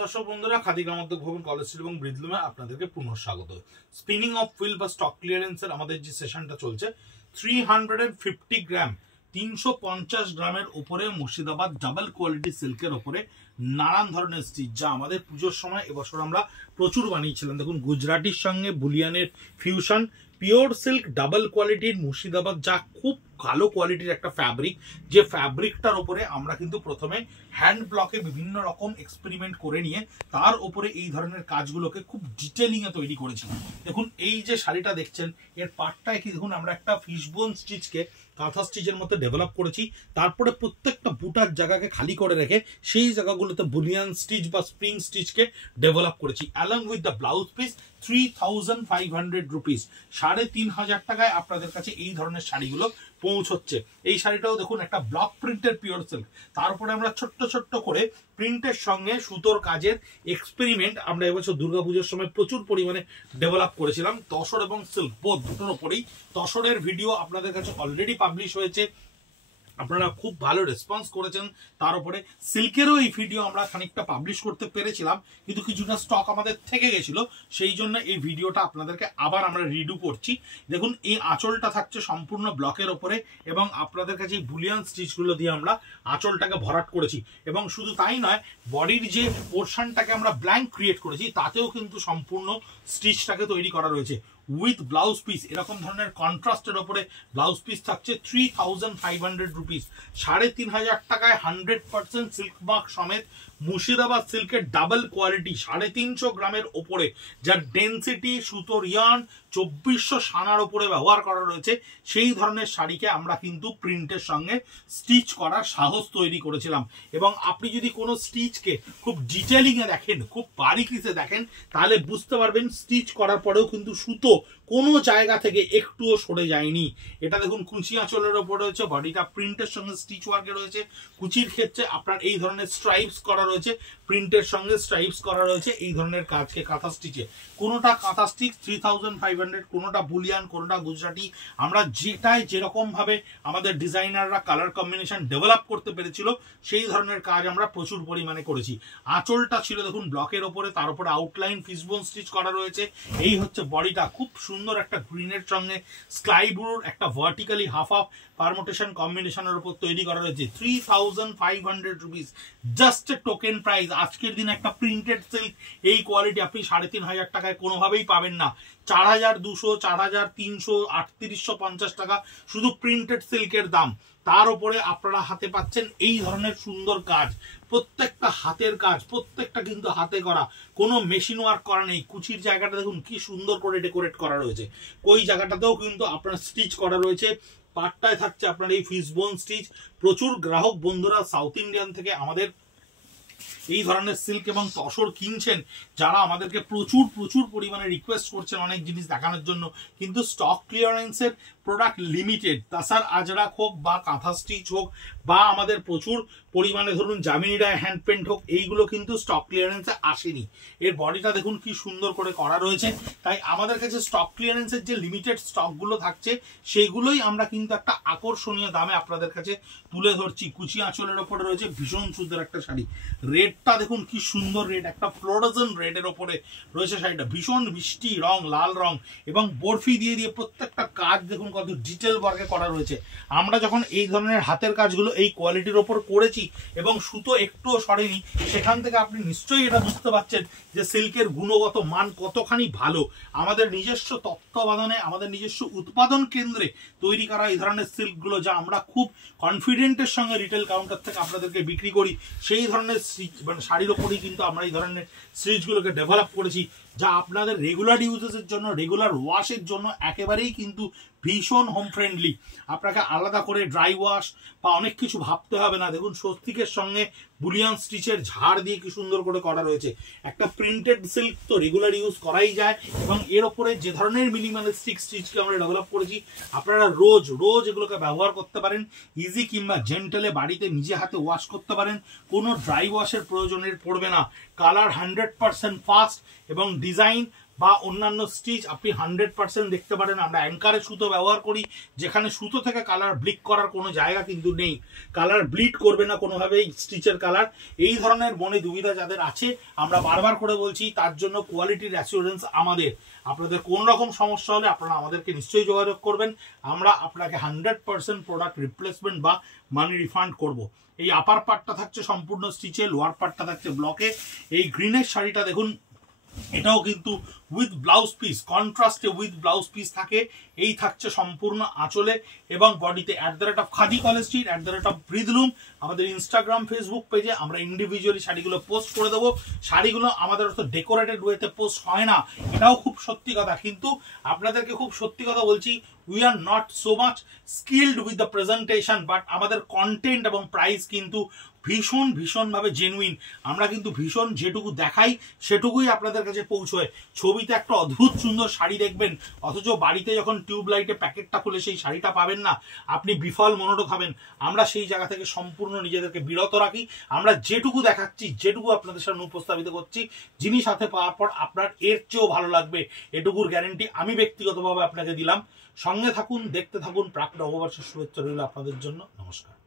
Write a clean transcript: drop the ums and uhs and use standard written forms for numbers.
দর্শক বন্ধুরা, খাদি গ্রামোদ্যোগ ভবন কলেজ স্ট্রিট এবং ব্রিজলুমে আপনাদেরকে পুনঃ স্বাগত। স্পিনিং অফ হুইল বা স্টক ক্লিয়ারেন্সের আমাদের যে সেশনটা চলছে, 350 গ্রাম 350 গ্রামের উপরে মুর্শিদাবাদ ডাবল কোয়ালিটি সিল্কের উপরে নানান ধরনের স্টিচ, যা আমাদের পুজোর সময় এবছর আমরা প্রচুর বানিয়েছিলাম। দেখুন, গুজরাটির সঙ্গে বুলিয়ানের ফিউশন, পিওর সিল্ক ডাবল কোয়ালিটির মুর্শিদাবাদ, যা খুব ভালো কোয়ালিটির একটা ফ্যাব্রিক, যে ফ্যাব্রিকটার উপরে আমরা কিন্তু প্রথমে হ্যান্ড ব্লকে বিভিন্ন রকম এক্সপেরিমেন্ট করে নিয়ে তার উপরে এই ধরনের কাজগুলোকে খুব ডিটেলিং এ তৈরি করেছিলাম। দেখুন, এই যে শাড়িটা দেখছেন, এর পাটটায় কি দেখুন আমরা একটা ফিশবোন স্টিচকে কাঁথা স্টিচের মতো ডেভেলপ করেছি। তারপরে প্রত্যেকটা বুটার জায়গাকে খালি করে রেখে সেই জায়গাগুলোতে বুলিয়ান স্টিচ বা স্প্রিং স্টিচকে ডেভেলপ করেছি। Along with the blouse piece 3500 rupees, 3500 টাকায় আপনাদের কাছে এই ধরনের শাড়িগুলো পৌঁছচ্ছে। এই শাড়িটাও দেখুন একটা ব্লক প্রিন্টের পিওর সিল্ক, তারপরে আমরা ছোট্ট ছোট্ট করে প্রিন্টের সঙ্গে সুতোর কাজের এক্সপেরিমেন্ট আমরা এবছর দুর্গাপুজোর সময় প্রচুর পরিমাণে ডেভেলপ করেছিলাম। তসর এবং সিল্ক বোথ দুটোর উপরেই। তসরের ভিডিও আপনাদের কাছে অলরেডি পাবলিশ হয়েছে, আপনারা খুব ভালো রেসপন্স করেছেন। তার উপরে সিল্কেরও এই ভিডিও আমরা খানিকটা পাবলিশ করতে পেরেছিলাম, কিন্তু কিছুটা স্টক আমাদের থেকে গেছিল, সেই জন্য এই ভিডিওটা আপনাদেরকে আবার আমরা রিডু করছি। দেখুন, এই আঁচলটা থাকছে সম্পূর্ণ ব্লকের ওপরে এবং আপনাদের কাছে এই বুলিয়ান স্টিচগুলো দিয়ে আমরা আঁচলটাকে ভরাট করেছি। এবং শুধু তাই নয়, বডির যে পোর্শনটাকে আমরা ব্ল্যাঙ্ক ক্রিয়েট করেছি তাতেও কিন্তু সম্পূর্ণ স্টিচটাকে তৈরি করা রয়েছে উইথ ব্লাউজ পিস। এরকম ধরনের কন্ট্রাস্টের ওপরে ব্লাউজ পিস থাকছে 3500 রুপিস, 3500 টাকায় 100% সিল্ক মার্ক সমেত মুর্শিদাবাদ সিল্কের ডাবল কোয়ালিটি 350 গ্রামের ওপরে, যার ডেন্সিটি সুতোর ইয়ার্ন 2400 সানার ওপরে ব্যবহার করা রয়েছে। সেই ধরনের শাড়িকে আমরা কিন্তু প্রিন্টের সঙ্গে স্টিচ করার সাহস তৈরি করেছিলাম। এবং আপনি যদি কোনো স্টিচকে খুব ডিটেলিং এ দেখেন, খুব বারিকিতে দেখেন, তাহলে বুঝতে পারবেন স্টিচ করার পরেও কিন্তু সুতো কোনো জায়গা থেকে একটুও সরে যায়নি। এটা দেখুন, কুচি আঁচলের ওপরে রয়েছে, বডিটা প্রিন্টের সঙ্গে স্টিচ ওয়ার্কে রয়েছে। কুচির ক্ষেত্রে আপনার এই ধরনের স্ট্রাইপস করা রয়েছে, প্রিন্টের সঙ্গে স্ট্রাইপস করা রয়েছে এই ধরনের কাজকে কাঁথা স্টিচে। কোনোটা কাঁথা স্টিচ 3500, কোনোটা বুলিয়ান, কোনোটা গুজরাটি। আমরা যেটাই যেরকম ভাবে আমাদের ডিজাইনাররা কালার কম্বিনেশন ডেভেলপ করতে পেরেছিল, সেই ধরনের কাজ আমরা প্রচুর পরিমাণে করেছি। আঁচলটা ছিল দেখুন ব্লকের ওপরে, তার উপরে আউটলাইন ফিশবোন স্টিচ করা রয়েছে। এই হচ্ছে বডিটা, খুব সুন্দর একটা গ্রিনের সঙ্গে স্কাই ব্লুর একটা ভার্টিক্যালি হাফ হাফ পারমোটেশন কম্বিনেশনের উপর তৈরি করা রয়েছে। 3500 rupees, just a token price. আজকের দিন একটা প্রিন্টেড সিল্ক এই কোয়ালিটি আপনি 3500 টাকায় কোনোভাবেই পাবেন না। 4200, 4300, 3850 টাকা শুধু প্রিন্টেড সিল্কের দাম। তার উপরে আপনারা হাতে পাচ্ছেন এই ধরনের সুন্দর কাজ, প্রত্যেকটা হাতের কাজ, প্রত্যেকটা কিন্তু হাতে করা, কোনো মেশিন ওয়ার্ক করা নেই। কুচির জায়গাটা দেখুন কি সুন্দর করে ডেকোরেট করা রয়েছে, ওই জায়গাটাতেও কিন্তু আপনার স্টিচ করা রয়েছে। পাটটায় থাকছে আপনার এই ফিশবোন স্টিচ। প্রচুর গ্রাহক বন্ধুরা সাউথ ইন্ডিয়ান থেকে আমাদের এই ধরনের সিল্ক এবং তসর কিনছেন, যারা আমাদেরকে প্রচুর প্রচুর পরিমাণে রিকোয়েস্ট করছেন অনেক জিনিস দেখানোর জন্য, কিন্তু স্টক ক্লিয়ারেন্সের প্রোডাক্ট লিমিটেড। তাসার আজরাক হোক বা কাঁথা স্টিচ হোক বা আমাদের প্রচুর পরিমাণে ধরুন জামিনিরা হ্যান্ড পেন্ট হোক, এইগুলো কিন্তু স্টক ক্লিয়ারেন্সে আসেনি। এর বডিটা দেখুন কি সুন্দর করে করা রয়েছে। তাই আমাদের কাছে স্টক ক্লিয়ারেন্সের যে লিমিটেড স্টকগুলো থাকছে, সেইগুলোই আমরা কিন্তু একটা আকর্ষণীয় দামে আপনাদের কাছে তুলে ধরছি। কুচি আঁচলের ওপরে রয়েছে ভীষণ সুন্দর একটা শাড়ি। রেডটা দেখুন কি সুন্দর রেড, একটা ফ্লোরোজেন রেডের ওপরে রয়েছে শাড়িটা। ভীষণ মিষ্টি রং, লাল রং, এবং বরফি দিয়ে দিয়ে প্রত্যেকটা কাজ দেখুন কত ডিটেল ওয়ার্কে করা রয়েছে। আমরা যখন এই ধরনের হাতের কাজগুলো এই কোয়ালিটির ওপর করেছি এবং সুতো একটুও সরেনি, সেখান থেকে আপনি নিশ্চয়ই এটা বুঝতে পারছেন যে সিল্কের গুণগত মান কতখানি ভালো। আমাদের নিজস্ব তত্ত্বাবধানে, আমাদের নিজস্ব উৎপাদন কেন্দ্রে তৈরি করা এই ধরনের সিল্কগুলো, যা আমরা খুব কনফিডেন্টের সঙ্গে রিটেল কাউন্টার থেকে আপনাদেরকে বিক্রি করি, সেই ধরনের মানে শাড়ির ওপরেই কিন্তু আমরা এই ধরনের স্টিচগুলোকে ডেভেলপ করেছি, যা আপনাদের রেগুলার ইউজেসের জন্য, রেগুলার ওয়াশের জন্য একেবারেই কিন্তু ভীষণ হোম ফ্রেন্ডলি। আপনাকে আলাদা করে ড্রাই ওয়াশ বা অনেক কিছু ভাবতে হবে না। দেখুন, স্বস্তিকের সঙ্গে বুলিয়ান স্টিচের ঝাড় দিয়ে কি সুন্দর করে করা রয়েছে। একটা প্রিন্টেড সিল্ক তো রেগুলার ইউজ করাই যায়, এবং এর ওপরে যে ধরনের মিনিমালিস্টিক স্টিচকে আমরা ডেভেলপ করেছি, আপনারা রোজ রোজ এগুলোকে ব্যবহার করতে পারেন। ইজি কিংবা জেন্টেলে বাড়িতে নিজে হাতে ওয়াশ করতে পারেন, কোনো ড্রাই ওয়াশের প্রয়োজনের পড়বে না। কালার 100% ফাস্ট, এবং ডিজাইন বা অন্যান্য স্টিচ আপনি 100% দেখতে পারেন। আমরা অ্যাঙ্কারের সুতো ব্যবহার করি, যেখানে সুতো থেকে কালার ব্লিক করার কোনো জায়গা কিন্তু নেই, কালার ব্লিড করবে না কোনোভাবেই স্টিচের কালার। এই ধরনের মনে দুবিধা যাদের আছে, আমরা বারবার করে বলছি, তার জন্য কোয়ালিটির অ্যাসিওরেন্স আমাদের। আপনাদের কোন রকম সমস্যা হলে আপনারা আমাদেরকে নিশ্চয়ই যোগাযোগ করবেন, আমরা আপনাকে 100% প্রোডাক্ট রিপ্লেসমেন্ট বা মানি রিফান্ড করব। এই আপার পার্টটা থাকছে সম্পূর্ণ স্টিচে, লোয়ার পার্টটা থাকছে ব্লকে। এই গ্রিনের শাড়িটা দেখুন, এটাও কিন্তু উইথ ব্লাউজ পিস, কন্ট্রাস্টে উইথ ব্লাউজ পিস থাকে। এই থাকছে সম্পূর্ণ আঁচলে এবং বডিতে। @খাদি কলেজ স্ট্রিট, @ব্রিদলুম আমাদের ইনস্টাগ্রাম ফেসবুক পেজে আমরা ইন্ডিভিজুয়ালি শাড়িগুলো পোস্ট করে দেবো। শাড়িগুলো আমাদের তো ডেকোরেটেড ওয়েতে পোস্ট হয় না, এটাও খুব সত্যি কথা, কিন্তু আপনাদেরকে খুব সত্যি কথা বলছি, we are not so much skilled with the presentation, but আমাদের কন্টেন্ট এবং প্রাইস কিন্তু ভীষণভাবে জেনুইন। আমরা কিন্তু ভীষণ যেটুকু দেখাই সেটুকুই আপনাদের কাছে পৌঁছয়। ছবিতে একটা অদ্ভুত সুন্দর শাড়ি দেখবেন, অথচ বাড়িতে যখন টিউবলাইটে প্যাকেটটা খুলে সেই শাড়িটা পাবেন না, আপনি বিফল মনোরথ খাবেন। আমরা সেই জায়গা থেকে সম্পূর্ণ নিজেদেরকে বিরত রাখি। আমরা যেটুকু দেখাচ্ছি, যেটুকু আপনাদের সামনে উপস্থাপিত করছি, জিনিস হাতে পাওয়ার পর আপনার এর চেয়েও ভালো লাগবে, এটুকুর গ্যারেন্টি আমি ব্যক্তিগতভাবে আপনাকে দিলাম। সঙ্গে থাকুন, দেখতে থাকুন। প্রাক নববর্ষের শুভেচ্ছা রইল আপনাদের জন্য। নমস্কার।